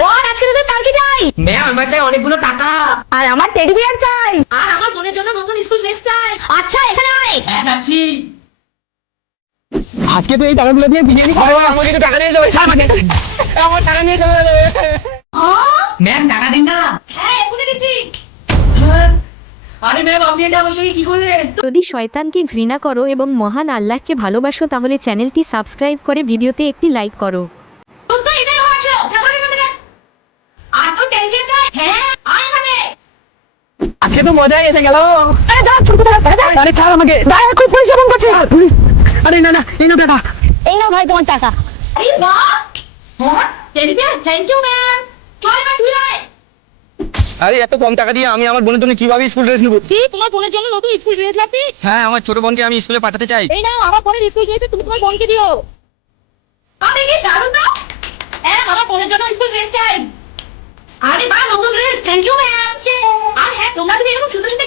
বল আজকে তোদের কার কি চাই? ম্যাম আমার চাই অনেকগুলো টাকা। আর আমার টেডি বিয়ার চাই। আর আমার বোনের জন্য নতুন স্কুল ড্রেস চাই। আচ্ছা এখানে আয়। হ্যাঁ যাচ্ছি। আজকে তো এই টাকাগুলো দিয়ে বিরিয়ানি খাবো। আমাকে একটু টাকা নিয়ে যাবে, আমার টাকা নিয়ে চলে যাবে। ম্যাম টাকা দিন না। হ্যাঁ এখনই দিচ্ছি। আরে ম্যাম আপনি এটা আমার সঙ্গে কি করলেন? যদি শয়তানকে ঘৃণা করো এবং মহান আল্লাহকে ভালোবাসো তাহলে চ্যানেলটি সাবস্ক্রাইব করে ভিডিওতে একটি লাইক করো। তোর তো এটাই হচ্ছে যখন এখান থেকে। আর তো টেনশন চাই। হ্যাঁ আয় মানে আজকে তো মজাই এসে গেল। আরে দাঁড়া, ছোট আরে ছাড় আমাকে, দাঁড়া, খুব পরিশ্রম করছে। আরে না না, এই না টাকা। এই নাও ভাই তোমার টাকা। আরে বাহ হ্যাঁ teddy bear thank you ma'am. চল এবার তুই আয়। আরে এত কম টাকা দিয়ে আমি আমার বোনের জন্য কিভাবে স্কুল ড্রেস নেবো? কি তোমার বোনের জন্য নতুন স্কুল ড্রেস লাগবে? হ্যাঁ, আমার ছোট বোনকে আমি স্কুলে পাঠাতে চাই। এই নাও আমার বোনের স্কুল ড্রেস তুমি তোমার বোনকে দিও। আরে কি দারুণ তো। হ্যাঁ আমার বোনের জন্য স্কুল ড্রেস চাই। আরে বাহ নতুন ড্রেস থ্যাংক ইউ ম্যাম। আর হ্যাঁ তোমরা যদি এরকম সুন্দর সুন্দর